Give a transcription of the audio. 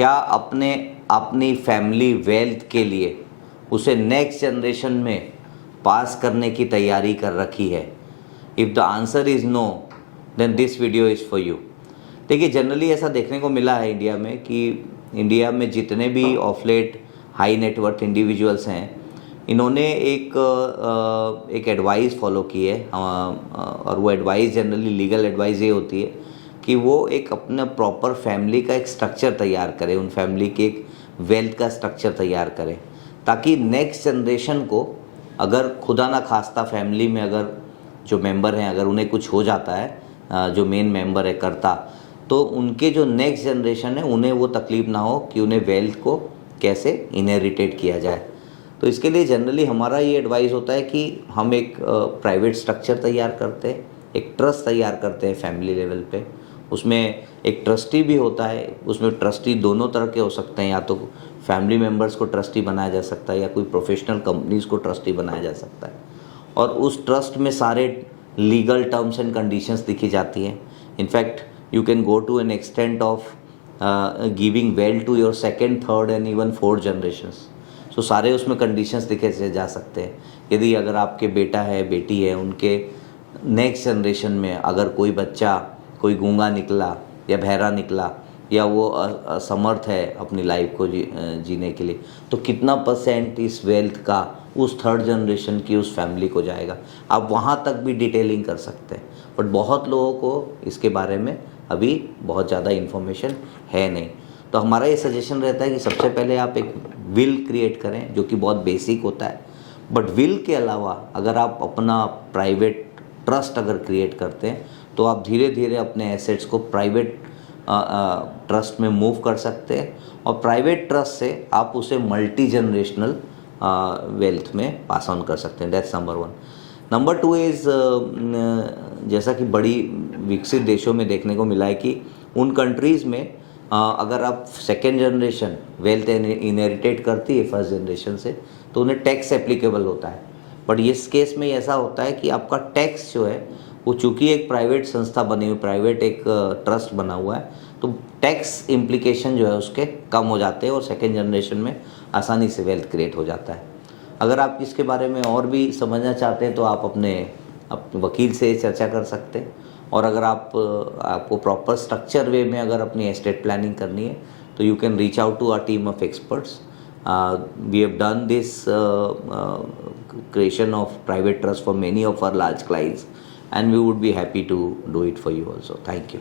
क्या अपने अपनी फैमिली वेल्थ के लिए उसे नेक्स्ट जनरेशन में पास करने की तैयारी कर रखी है? If the answer is no, then this video is for you. देखिए, जनरली ऐसा देखने को मिला है इंडिया में कि इंडिया में जितने भी of late high net worth individuals हैं, इन्होंने एक एडवाइस फॉलो की है, और वो एडवाइस जनरली लीगल एडवाइस ये होती है कि वो एक अपना प्रॉपर फैमिली का एक स्ट्रक्चर तैयार करें, उन फैमिली के एक वेल्थ का स्ट्रक्चर तैयार करें, ताकि नेक्स्ट जनरेशन को अगर खुदा ना खास्ता फैमिली में अगर जो मेंबर हैं अगर उन्हें कुछ हो जाता है, जो मेन मेंबर है करता, तो उनके जो नेक्स्ट जनरेशन है उन्हें वो तकलीफ़ ना हो कि उन्हें वेल्थ को कैसे इनहेरिटेट किया जाए। तो इसके लिए जनरली हमारा ये एडवाइस होता है कि हम एक प्राइवेट स्ट्रक्चर तैयार करते हैं, एक ट्रस्ट तैयार करते हैं फैमिली लेवल पे। उसमें एक ट्रस्टी भी होता है, उसमें ट्रस्टी दोनों तरह के हो सकते हैं, या तो फैमिली मेम्बर्स को ट्रस्टी बनाया जा सकता है या कोई प्रोफेशनल कंपनीज़ को ट्रस्टी बनाया जा सकता है, और उस ट्रस्ट में सारे लीगल टर्म्स एंड कंडीशंस लिखी जाती हैं। In fact you can go to an extent of giving well to your second, third and even fourth generations. So सारे उसमें कंडीशंस लिखे जा सकते हैं। यदि अगर आपके बेटा है, बेटी है, उनके नेक्स्ट जनरेशन में अगर कोई बच्चा कोई गूंगा निकला या बहरा निकला, या वो असमर्थ है अपनी लाइफ को जीने के लिए, तो कितना परसेंट इस वेल्थ का उस थर्ड जनरेशन की उस फैमिली को जाएगा। आप वहाँ तक भी डिटेलिंग कर सकते हैं, बट बहुत लोगों को इसके बारे में अभी बहुत ज़्यादा इन्फॉर्मेशन है नहीं। तो हमारा ये सजेशन रहता है कि सबसे पहले आप एक विल क्रिएट करें, जो कि बहुत बेसिक होता है। बट विल के अलावा अगर आप अपना प्राइवेट ट्रस्ट अगर क्रिएट करते हैं, तो आप धीरे धीरे अपने एसेट्स को प्राइवेट ट्रस्ट में मूव कर सकते हैं, और प्राइवेट ट्रस्ट से आप उसे मल्टी जनरेशनल वेल्थ में पास ऑन कर सकते हैं। That's number 1। नंबर 2 इज़, जैसा कि बड़ी विकसित देशों में देखने को मिला है कि उन कंट्रीज़ में अगर आप सेकेंड जनरेशन वेल्थ इनहेरिटेट करती है फर्स्ट जनरेशन से, तो उन्हें टैक्स एप्लीकेबल होता है। बट इस केस में ऐसा होता है कि आपका टैक्स जो है वो चूँकि एक प्राइवेट संस्था बनी हुई, प्राइवेट एक ट्रस्ट बना हुआ है, तो टैक्स इम्प्लीकेशन जो है उसके कम हो जाते हैं, और सेकेंड जनरेशन में आसानी से वेल्थ क्रिएट हो जाता है। अगर आप इसके बारे में और भी समझना चाहते हैं तो आप अपने वकील से चर्चा कर सकते हैं, और अगर आपको प्रॉपर स्ट्रक्चर वे में अगर अपनी एस्टेट प्लानिंग करनी है, तो you can reach out to our team of experts. We have done this creation of private trust for many of our large clients, and we would be happy to do it for you also. Thank you.